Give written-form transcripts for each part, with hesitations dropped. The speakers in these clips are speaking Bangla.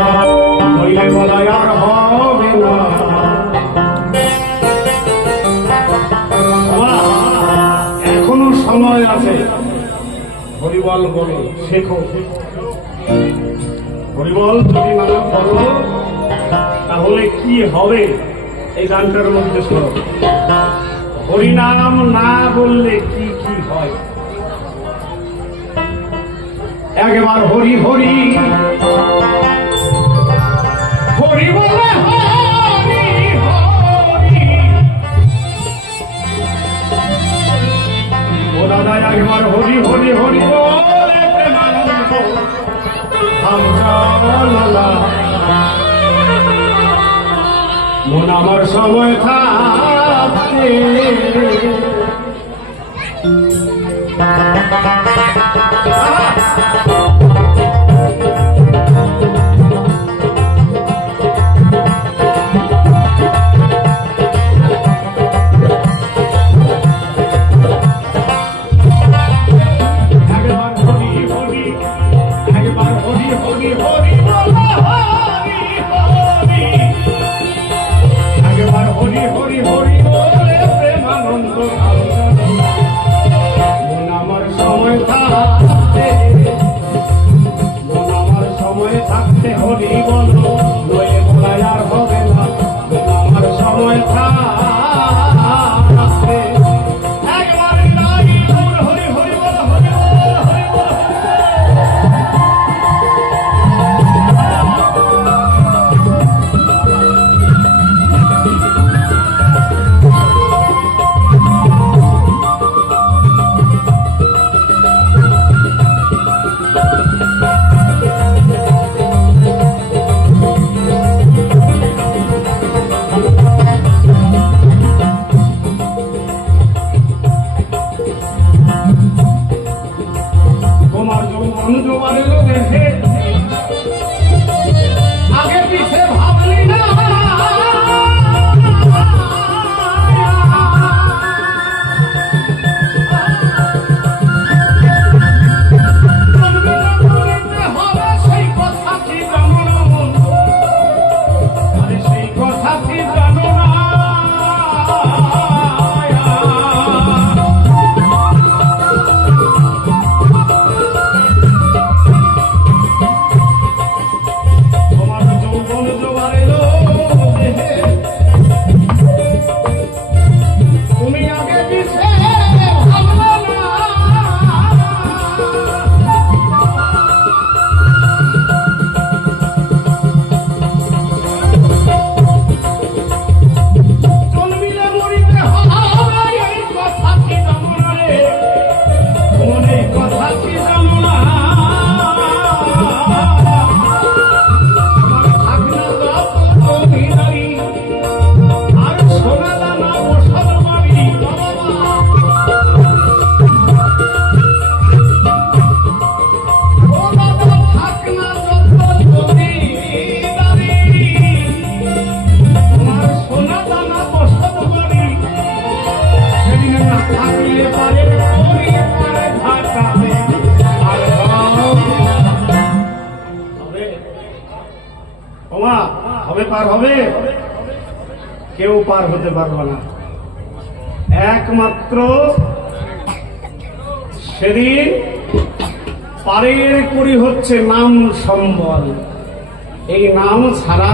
নইলে বলাই আর হবে না। এখনো সময় আছে, হরিবল বলো, শেখো। হরিবল যদি না বলো তাহলে কি হবে এই গানটার মধ্যে শোনো। হরিনাম না বললে কি কি হয়। একবার হরি হরি হরি বলে হরি হরি, ও দাদা একবার হরি হরি হরি বলে প্রেমানন্দ ধাম চলা। মন আমার সময় থাকতে থাকতে হরি বলো, নয়ে বলাই আর হবে না। আমার সময় থাকতে একবার হরি হরি বলো, হরি বলো, হরি বলো। আগে পিছে ভাবলি না, সেই কথা কি জানো না? আরে সেই কথা কি জানো না? হবে পার হবে, কেউ পার হতে পারবে না। একমাত্র সেদিন পারের করি হচ্ছে নাম সম্বল। এই নাম ছাড়া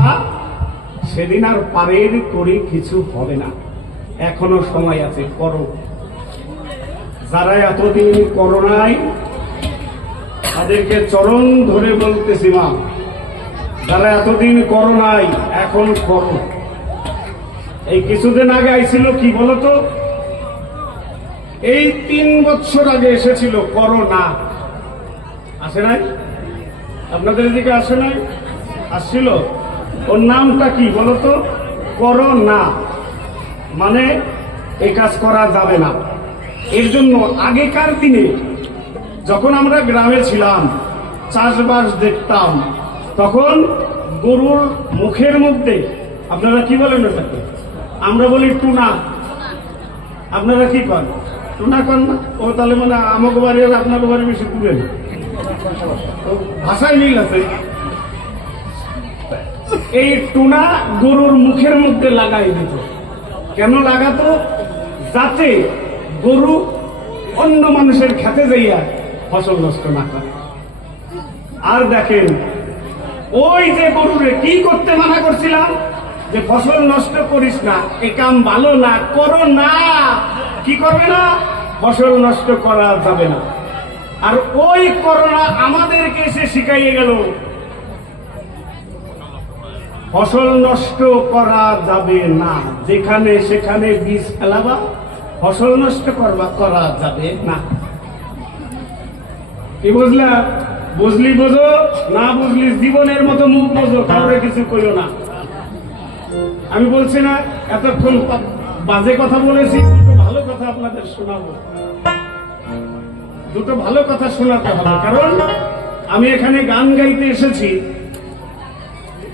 সেদিন আর পারের করি কিছু হবে না। এখনো সময় আছে, করো। যারা এতদিন করো নাই তাদেরকে চরণ ধরে বলতেছি, মা, যারা এতদিন করো নাই এখন করো। এই কিছুদিন আগে আইছিল কি বলতো, এই 3 বছর আগে এসেছিল করোনা, আসে নাই? আপনাদের এদিকে আসে নাই? আসছিল। ওর নামটা কি বলতো? করোনা, মানে এই কাজ করা যাবে না। এর জন্য আগেকার দিনে যখন আমরা গ্রামে ছিলাম, চাষবাস দেখতাম, তখন গরুর মুখের মধ্যে, আপনারা কি বলেন ওটাকে? আমরা বলি টুনা, আপনারা কি করেন? টুনা কন না? ও তাহলে মানে আমাকে বাড়ি আর আপনাকে বাড়ি বেশি দূরে না, ভাষায় মিল আছে। এই টুনা গরুর মুখের মধ্যে লাগাই দিত। কেন লাগাতো? যাতে গরু অন্য মানুষের খেতে যাইয়া ফসল নষ্ট না করে। আর দেখেন, ওই যে গরুরে কি করতে মানা করছিলাম, যে ফসল নষ্ট করিস না, এ কাম ভালো না, করো না। কি করবে না? ফসল নষ্ট করা যাবে না। আর ওই করোনা আমাদেরকে এসে শিখাইয়ে গেল ফসল নষ্ট করা যাবে না, যেখানে সেখানে বীজ ফেলাবা, ফসল নষ্ট করা যাবে না। কি বুঝলা? বুঝলি বোঝো, না বুঝলি জীবনের মতো মুখ বোঝো, কাউরে কিছু কইও না। আমি বলছি না এতক্ষণ বাজে কথা বলেছি, দুটো ভালো কথা আপনাদের শোনাবো, দুটো ভালো কথা শোনাতে হবে। কারণ আমি এখানে গান গাইতে এসেছি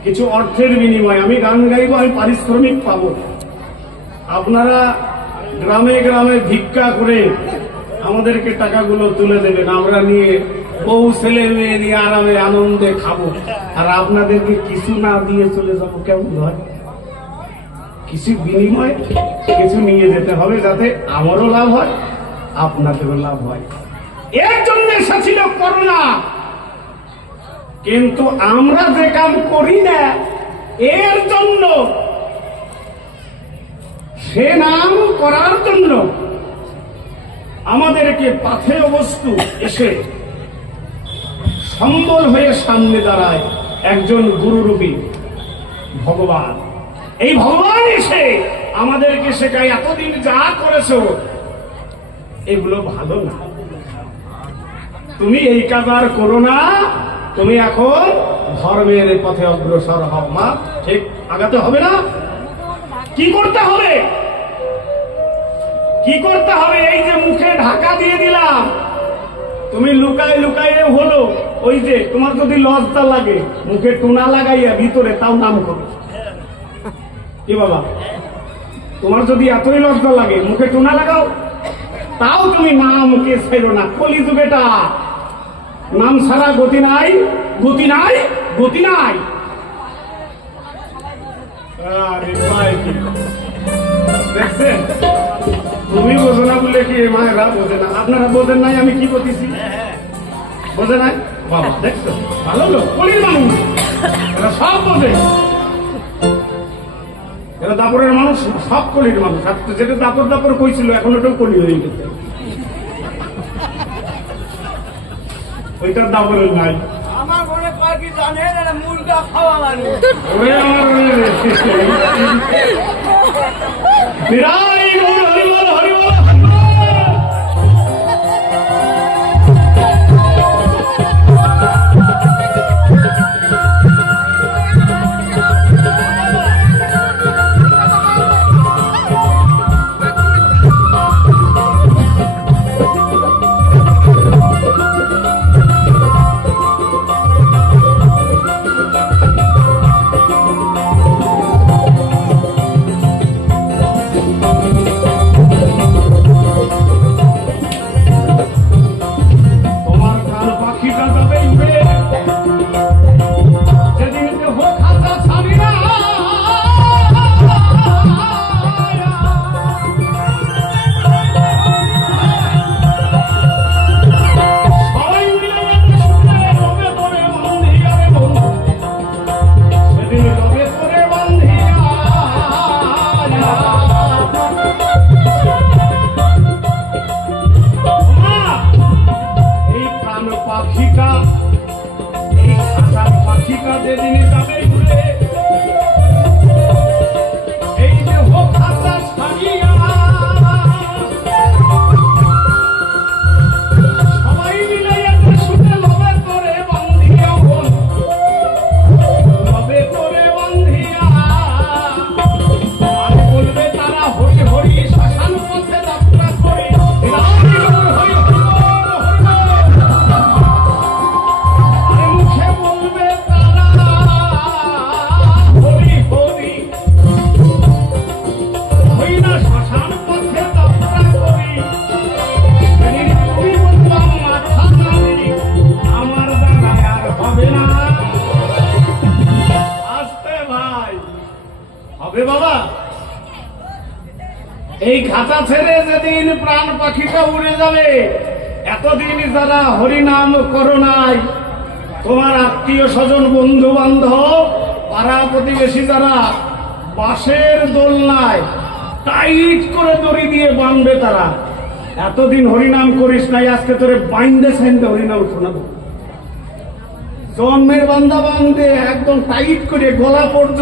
কিছু অর্থের বিনিময়ে। আমি গান গাইবো, আমি পারিশ্রমিক পাবো। আপনারা গ্রামে গ্রামে ভিক্ষা করে আমাদেরকে টাকাগুলো তুলে দেবেন, আমরা নিয়ে বউ ছেলে মেয়ে নিয়ে আরামে আনন্দে খাবো। আর আপনাদেরকে কিছু না দিয়ে চলে যাবো, কেমন হয়? কিছু বিনিময় কিছু নিয়ে যেতে হবে, যাতে আমারও লাভ হয়, আপনাদেরও লাভ হয়। এর জন্য এসেছিল করোনা। কিন্তু আমরা যে কাম করি না, এর জন্য, সে নাম করার জন্য আমাদেরকে পাথেয় বস্তু এসে সম্বল হয়ে সামনে দাঁড়ায় একজন গুরুরূপী ভগবান। এই ভগবান এসে আমাদেরকে শেখায়, এতদিন যা করেছো এগুলো ভালো না, তুমি এই কাজ আর করো না, তুমি এখন ধর্মের পথে অগ্রসর হও। মা, ঠিক আগাতে হবে না? কি করতে হবে? কি করতে হবে? এই যে মুখে ঢাকা দিয়ে দিলাম, তুমি লুকায় লুকায় হলো, ওই যে তোমার যদি লজ্জা লাগে মুখে টুনা লাগাইয়া ভিতরে তাও নাম করো। কি বাবা, তোমার যদি এতই লজ্জা লাগে মুখে টুনা লাগাও, তাও তুমি নামকে ছেড়ো না। কলিযুগেটা নাম ছাড়া গতি নাই, গতি নাই, গতি নাই। আরে ভাই, দেখছেন? তুমি বোঝো না বলে কি মায়েরা বোঝে না? আপনারা বোঝেন নাই আমি কি করতেছি? বোঝে নাই বাবা? দেখছো, ভালো লোক, কলির মানুষ, এরা সব বোঝে। এরা দাপরের মানুষ, সব কলির মানুষ। আর যেটা দাপর দাপর কইছিল এখন ওটাও কলি হয়ে গেছে, ওইটার দাপরের নাই। আমার মনে হয় কি জানেন, এটা মুরগা খাওয়া লাগে। ওরে আমার বিরাই গৌর হরিবল হরিবল। রে বাবা, এই খাঁচা ছেড়ে যেদিন প্রাণ পাখিটা উড়ে যাবে, এতদিন যারা হরিনাম করো নাই, তোমার আত্মীয় স্বজন বন্ধু বান্ধব পাড়া প্রতিবেশী যারা বাঁশের দোলনায় টাইট করে দড়ি দিয়ে বাঁধবে, তারা এতদিন হরিনাম করিস নাই, আজকে তোরে বাইন্দে সাইন্দে হরিনাম শোনাবো। জন্মের বান্ধা বান্ধে একদম টাইট করে গলা পর্যন্ত